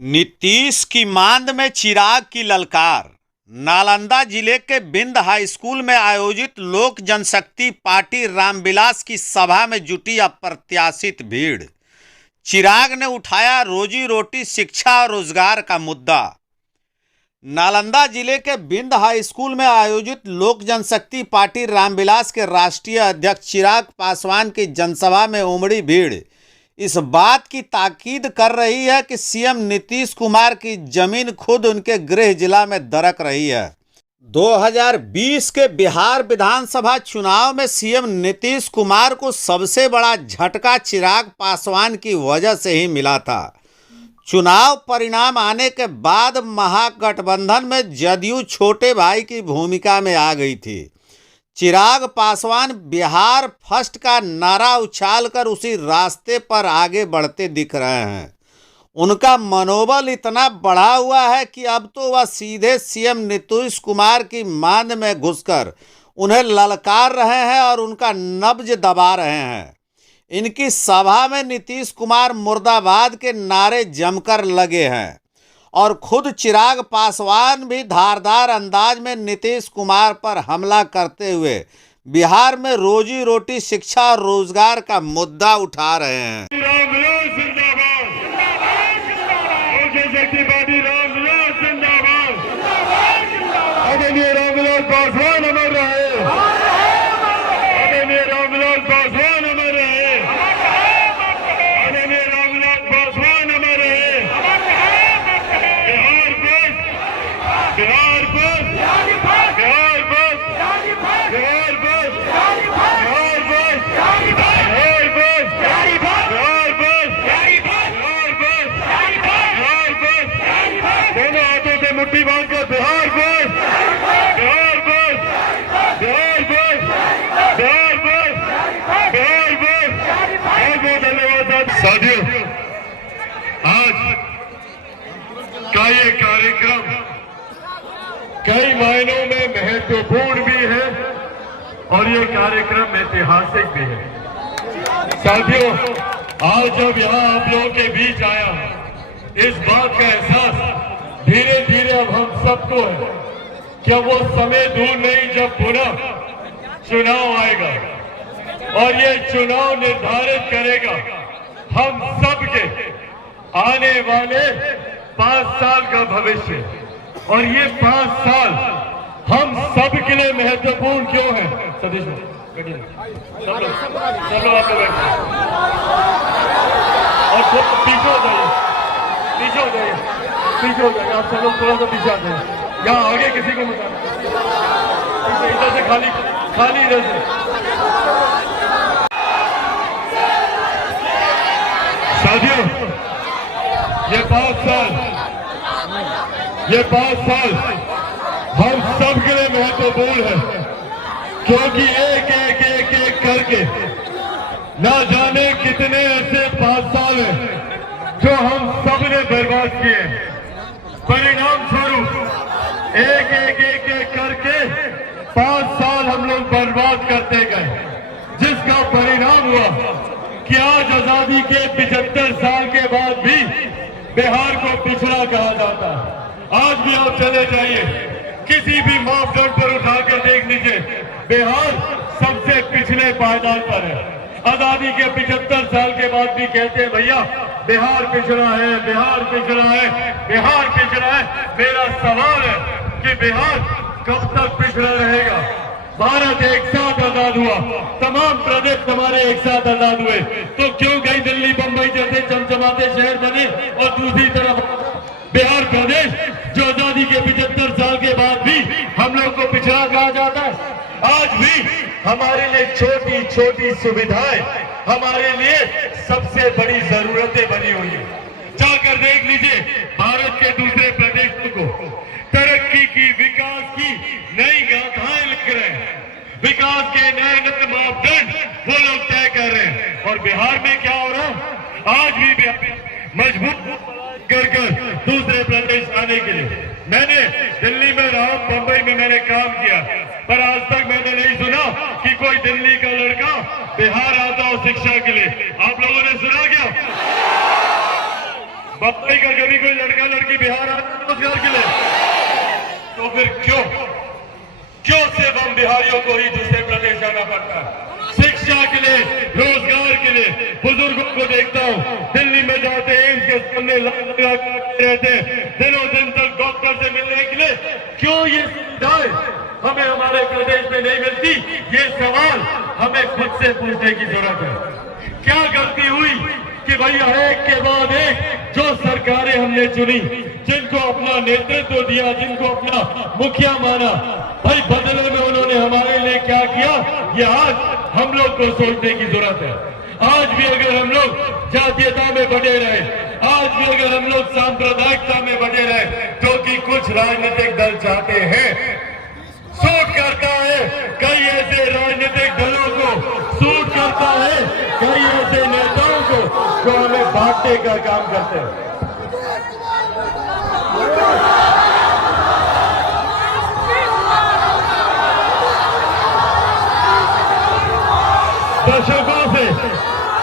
नीतीश की मांद में चिराग की ललकार। नालंदा जिले के बिंद हाई स्कूल में आयोजित लोक जनशक्ति पार्टी रामविलास की सभा में जुटी अप्रत्याशित भीड़। चिराग ने उठाया रोजी रोटी, शिक्षा और रोजगार का मुद्दा। नालंदा जिले के बिंद हाई स्कूल में आयोजित लोक जनशक्ति पार्टी रामविलास के राष्ट्रीय अध्यक्ष चिराग पासवान की जनसभा में उमड़ी भीड़ इस बात की ताकीद कर रही है कि सीएम नीतीश कुमार की जमीन खुद उनके गृह जिला में दरक रही है। 2020 के बिहार विधानसभा चुनाव में सीएम नीतीश कुमार को सबसे बड़ा झटका चिराग पासवान की वजह से ही मिला था। चुनाव परिणाम आने के बाद महागठबंधन में जदयू छोटे भाई की भूमिका में आ गई थी। चिराग पासवान बिहार फर्स्ट का नारा उछालकर उसी रास्ते पर आगे बढ़ते दिख रहे हैं। उनका मनोबल इतना बढ़ा हुआ है कि अब तो वह सीधे सीएम नीतीश कुमार की मांद में घुसकर उन्हें ललकार रहे हैं और उनका नब्ज दबा रहे हैं। इनकी सभा में नीतीश कुमार मुर्दाबाद के नारे जमकर लगे हैं और खुद चिराग पासवान भी धारदार अंदाज में नीतीश कुमार पर हमला करते हुए बिहार में रोजी रोटी, शिक्षा और रोजगार का मुद्दा उठा रहे हैं। मुट्ठी बांधकर बिहार बस, बिहार बस, बिहार बस, बिहार बस, बिहार बस। बहुत बहुत धन्यवाद साथियों। आज का ये कार्यक्रम कई मायनों में महत्वपूर्ण भी है और ये कार्यक्रम ऐतिहासिक भी है। साथियों, आज जब यहाँ आप लोगों के बीच आया, इस बात का एहसास धीरे धीरे अब हम सबको है कि वो समय दूर नहीं जब पुनः चुनाव आएगा और ये चुनाव निर्धारित करेगा हम सबके आने वाले 5 साल का भविष्य। और ये 5 साल हम सब के लिए महत्वपूर्ण क्यों है? सतीश सब लोग आप लोग और पीछे हो जाइए, पीछे हो जाइए, पीछे हो जाइए। आप सब लोग थोड़ा सा पीछे आ जाइए। यहाँ आगे किसी को मत आना, इधर से खाली खाली इधर से। साथियों, ये 5 साल हम सब के लिए महत्वपूर्ण है क्योंकि एक करके ना जाने कितने ऐसे 5 साल हैं जो हम सब ने बर्बाद किए। परिणाम स्वरूप एक करके 5 साल हम लोग बर्बाद करते गए, जिसका परिणाम हुआ कि आज आजादी के 75 साल के बाद भी बिहार को पिछड़ा कहा जाता है। आज भी आप चले जाइए, किसी भी मापदंड पर उठा के देख लीजिए, बिहार सबसे पिछले पायदान पर है। आजादी के 75 साल के बाद भी कहते हैं भैया बिहार पिछड़ा है, बिहार पिछड़ा है, बिहार पिछड़ा है। मेरा सवाल है कि बिहार कब तक पिछड़ा रहेगा? भारत एक साथ आजाद हुआ, तमाम प्रदेश हमारे एक साथ आजाद हुए, तो क्यों गई दिल्ली बंबई जैसे चमचमाते शहर बने और दूसरी तरफ बिहार प्रदेश जो आजादी के 75 साल के बाद भी हम लोग को पिछड़ा कहा जाता है? आज भी हमारे लिए छोटी छोटी सुविधाएं हमारे लिए सबसे बड़ी जरूरतें बनी हुई है। जाकर देख लीजिए भारत के दूसरे प्रदेशों को तरक्की की, विकास की नई गाथाएं लिख रहे हैं, विकास के नए नए मापदंड वो लोग तय कर रहे हैं। और बिहार में क्या हो रहा है? आज भी मजबूत कर दूसरे प्रदेश आने के लिए। मैंने दिल्ली में रहा, बंबई में मैंने काम किया, पर आज तक मैंने नहीं सुना कि कोई दिल्ली का लड़का बिहार आता हो शिक्षा के लिए। आप लोगों ने सुना क्या? बम्बई का कभी कोई लड़का लड़की बिहार आता है रोजगार के लिए? तो फिर क्यों सिर्फ हम बिहारियों को ही दूसरे प्रदेश जाना पड़ता है? शिक्षा के लिए, रोजगार के लिए बुजुर्गों को देखता हूँ दिल्ली में जाते हैं, एम्स के सामने लाइन लगा कर रहते हैं दिनों दिन तक डॉक्टर से मिलने के लिए। क्यों ये सुविधाएं हमें हमारे प्रदेश में नहीं मिलती? ये सवाल हमें खुद से पूछने की जरूरत है। क्या गलती हुई कि भैया एक के बाद एक जो सरकारें हमने चुनी, जिनको अपना नेतृत्व दिया, जिनको अपना मुखिया माना, भाई बदले में उन्होंने हमारे लिए क्या किया, ये आज हम लोग को सोचने की जरूरत है। आज भी अगर हम लोग जातीयता में बने रहे, आज भी अगर हम लोग सांप्रदायिकता में बने रहे, जो कि कुछ राजनीतिक दल चाहते हैं, सूट करता है कई ऐसे राजनीतिक दलों को, सूट करता है कई ऐसे नेताओं को जो हमें बांटने का काम करते हैं।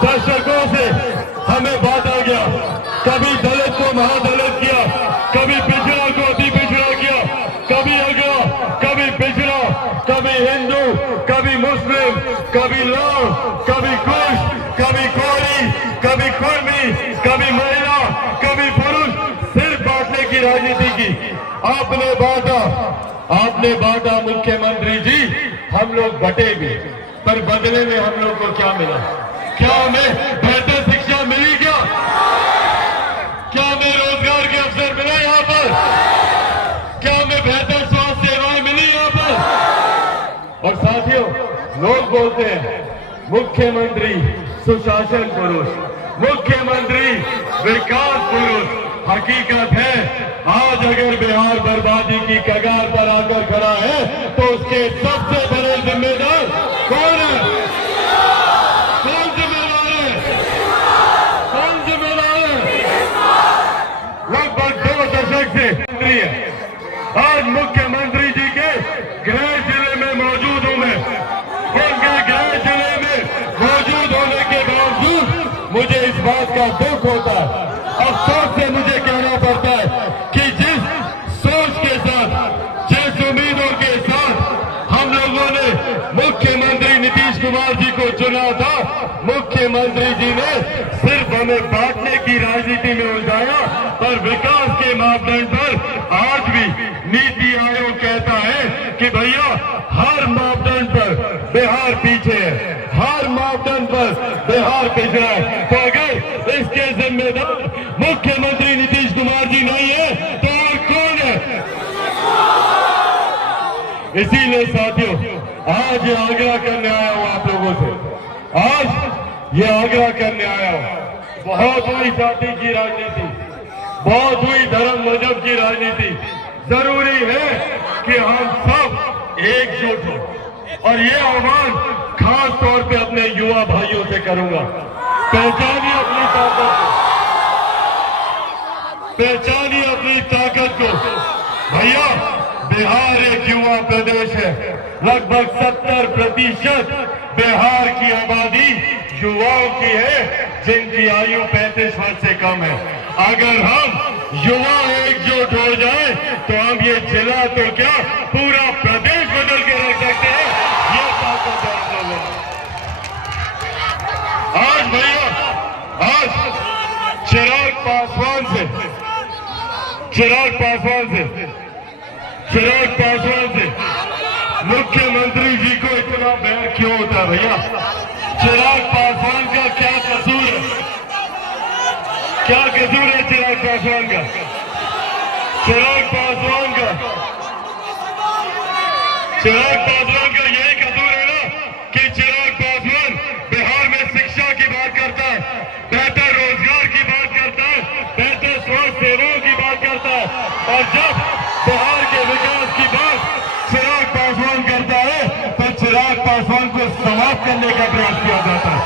दशकों से हमें बांटा गया, कभी दलित को महादलित किया, कभी पिछड़ा को अति पिछड़ा किया, कभी अगड़ा, कभी पिछड़ा, कभी हिंदू, कभी मुस्लिम, कभी लाल, कभी कुश, कभी कोरी, कभी कुर्मी, कभी महिला, कभी पुरुष, सिर्फ बांटने की राजनीति की। आपने बांटा मुख्यमंत्री जी, हम लोग बटे भी, पर बदले में हम लोग को क्या मिला? क्या हमें बेहतर शिक्षा मिली? क्या हमें रोजगार के अवसर मिले यहाँ पर? क्या हमें बेहतर स्वास्थ्य सेवाएं मिली यहाँ पर? और साथियों, लोग बोलते हैं मुख्यमंत्री सुशासन पुरुष, मुख्यमंत्री विकास पुरुष। हकीकत है, आज अगर बिहार बर्बादी की कगार पर आकर खड़ा है तो उसके सबसे बड़े जिम्मेदार कौन है? कौन जिम्मेदार है? कौन जिम्मेदार है? लगभग 2 दशक से मंत्री है। आज मुख्यमंत्री जी के गृह जिले में मौजूद हूं मैं। उनके गृह जिले में मौजूद होने के बावजूद मुझे इस बात का दुख होता है, अफसोस से मुझे कहना पड़ता है कि जिस सोच के साथ, जिस उम्मीदों के साथ हम लोगों ने मुख्यमंत्री नीतीश कुमार जी को चुना था, मुख्यमंत्री जी ने सिर्फ हमें बांटने की राजनीति में उलझाया, पर विकास के मापदंड पर आज भी नीति आयोग कहता है कि भैया हर मापदंड पर बिहार पीछे है, हर मापदंड पर बिहार पिछड़ा है। तो अगर इसके जिम्मेदार मुख्यमंत्री नीतीश कुमार जी नहीं है तो और कौन है? इसीलिए साथियों, आज ये आग्रह करने आया हूं आप लोगों से, आज ये आग्रह करने आया हूं। बहुत हुई जाति की राजनीति, बहुत हुई धर्म मजहब की राजनीति। जरूरी है कि हम सब एकजुट हों, और ये आह्वान खास तौर पे अपने युवा भाइयों से करूंगा। पहचानिए अपनी ताकत को, पहचानिए अपनी ताकत को। भैया, बिहार एक युवा प्रदेश है। लगभग 70% बिहार की आबादी युवाओं की है, जिनकी आयु 35 वर्ष से कम है। अगर हम युवा एकजुट हो जाए तो हम ये जिला तो क्या पूरा प्रदेश बदल के रख सकते हैं। ये ताकत है आप लोगों में। आज भैया, आज चिराग पासवान से मुख्यमंत्री जी को इतना बैर क्यों होता है भैया? चिराग पासवान का क्या कसूर है? क्या कसूर है चिराग पासवान का? चिराग पासवान का यही कसूर है ना कि चिराग पासवान बिहार में शिक्षा की बात करता है, बेहतर रोजगार की बात करता है, बेहतर स्वास्थ्य सेवाओं की बात करता है, और जब बिहार के विकास की बात चिराग पासवान करता है तो चिराग पासवान को समाप्त करने का प्रयास किया जाता है,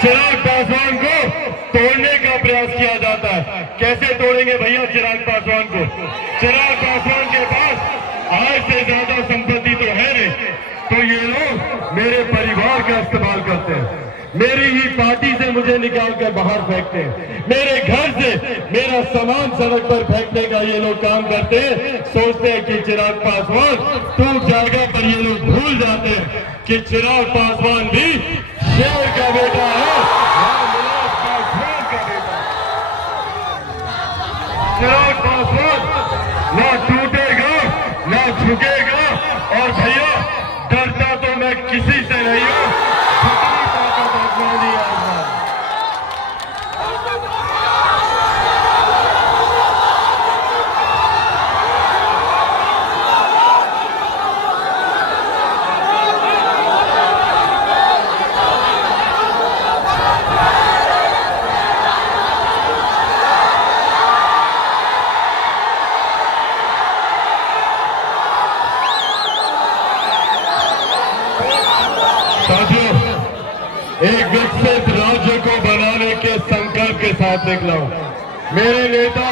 चिराग पासवान को तोड़ने का प्रयास किया जाता है। कैसे तोड़ेंगे भैया चिराग पासवान को? चिराग पासवान के पास आय से ज्यादा संपत्ति तो है नहीं, तो ये लोग मेरे परिवार का इस्तेमाल करते हैं। मेरी ही पार्टी से मुझे निकाल कर बाहर फेंकते हैं, मेरे घर से मेरा सामान सड़क पर फेंकने का ये लोग काम करते हैं। सोचते हैं कि चिराग पासवान टूट जाएगा, पर ये लोग भूल जाते हैं कि चिराग पासवान भी शेर का बेटा है, रामविलास पासवान का बेटा। चिराग पासवान ना टूटेगा ना झुकेगा, और भैया डरता तो मैं किसी से नहीं हूं, जितनी ताकत आजमानी आजमा। साथियों, एक विकसित राज्य को बनाने के संकल्प के साथ निकला हूं। मेरे नेता,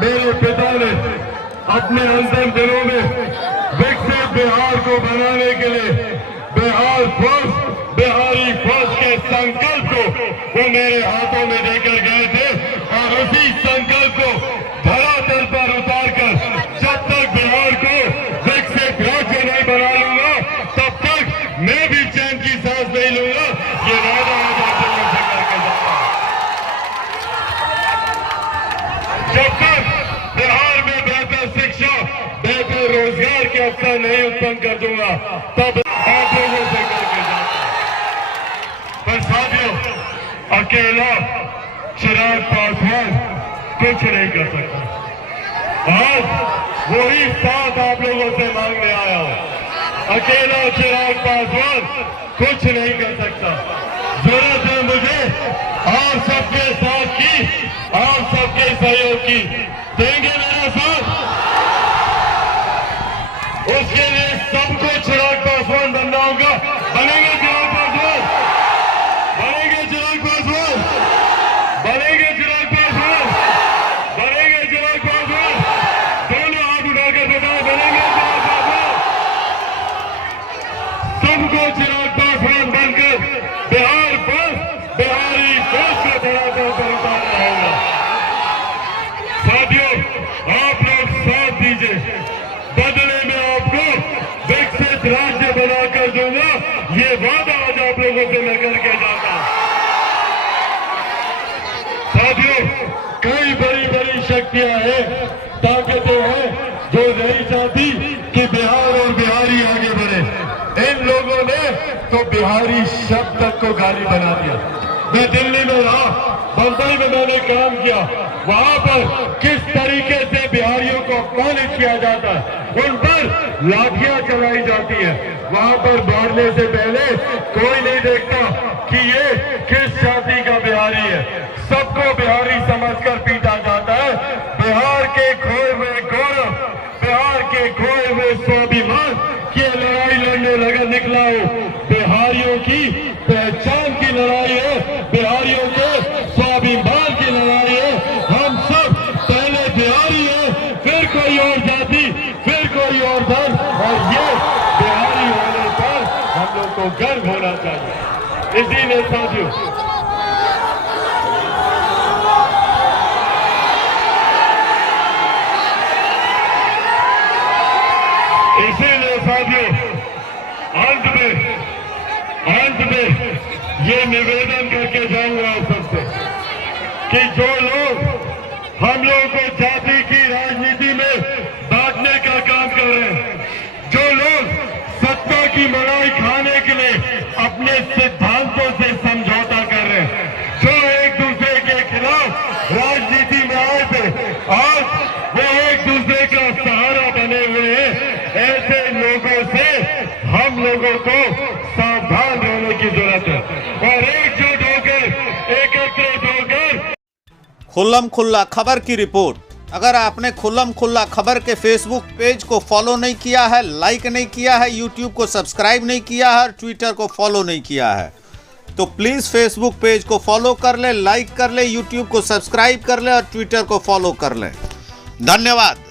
मेरे पिता ने अपने अंतिम दिनों में विकसित बिहार को बनाने के लिए बिहार फर्स्ट, बिहारी फर्स्ट के संकल्प को वो मेरे हाथों में देकर गए थे, और उसी संकल्प को धरातल पर उतारकर जब तक बिहार को विकसित राज्य नहीं बना लूंगा, तब तक मैं भी चैन की सांस नहीं लूंगा। ये वादा आज आप लोगों से करके जाता हूं। जब तक बिहार में बेहतर शिक्षा, बेहतर रोजगार के अवसर नहीं उत्पन्न कर दूंगा, तब आप लोगों से करके जाता हूं। पर साथियों, अकेला चिराग पासवान कुछ नहीं कर सकता। आज वही साथ आप लोगों से मांगने आया हूं। अकेला चिराग पासवान कुछ नहीं कर सकता। जरूरत है मुझे आप सबके साथ की, आप सबके सहयोग की। देंगे मेरा साथ? उसके लिए सबको चिराग पासवान बनना होगा। बनेंगे चिराग पासवान? बनेंगे चिराग पासवान? बनेंगे चिराग पासवान? बनेंगे चिराग पासवान? दोनों हाथ उठाकर बताओ, बनेंगे चिराग पासवान? सबको चिराग पासवान बनकर बिहार पर बिहारी फर्स्ट के धरातल पर उतारना होगा। साथियों, आप लोग साथ दीजिए, बदले में आपको विकसित राज्य बनाकर दूंगा। ये वादा आज आप लोगों से मैं करके जाता हूं। साथियों, कई बड़ी बड़ी शक्तियां हैं, ताकतें हैं जो नहीं चाहती कि बिहार और बिहारी आगे बढ़े। इन लोगों ने तो बिहारी शब्द तक को गाली बना दिया। मैं दिल्ली में रहा, बम्बई में मैंने काम किया, वहां पर किस तरीके से बिहारियों को अपमानित किया जाता है, उन पर लाठियां चलाई जाती है। वहां पर मारने से पहले कोई नहीं देखता कि ये किस जाति का बिहारी है, सबको बिहारी समझकर पीटा जाता है। बिहार के खोए हुए गौरव, बिहार के खोए हुए स्वाभिमान की लड़ाई लड़ने लगा निकला हूं। बिहारियों की पहचान की लड़ाई है, बिहारियों के स्वाभिमान की लड़ाई है। हम सब पहले बिहारी हैं, फिर कोई और जाति, फिर कोई और धर्म, और ये बिहारी होने पर हम लोग को गर्व होना चाहिए। इसीलिए साथियों, अंत में ये निवेदन करके जाऊंगा आप सबसे कि जो लोग हम लोगों को जाति की राजनीति में बांटने का काम कर रहे हैं, जो लोग सत्ता की मलाई खाने के लिए अपने सिद्धांतों से समझौता कर रहे हैं, जो एक दूसरे के खिलाफ राजनीति में आए थे, आज वो एक दूसरे का सहारा बने हुए हैं। ऐसे लोगों से हम लोगों को सावधान रहने की जरूरत है और एकजुट होकर, एकत्रित होकर। खुल्लम खुल्ला खबर की रिपोर्ट। अगर आपने खुल्लम खुल्ला खबर के फेसबुक पेज को फॉलो नहीं किया है, लाइक नहीं किया है, यूट्यूब को सब्सक्राइब नहीं किया है और ट्विटर को फॉलो नहीं किया है, तो प्लीज़ फेसबुक पेज को फॉलो कर ले, लाइक कर ले, यूट्यूब को सब्सक्राइब कर ले और ट्विटर को फॉलो कर ले। धन्यवाद।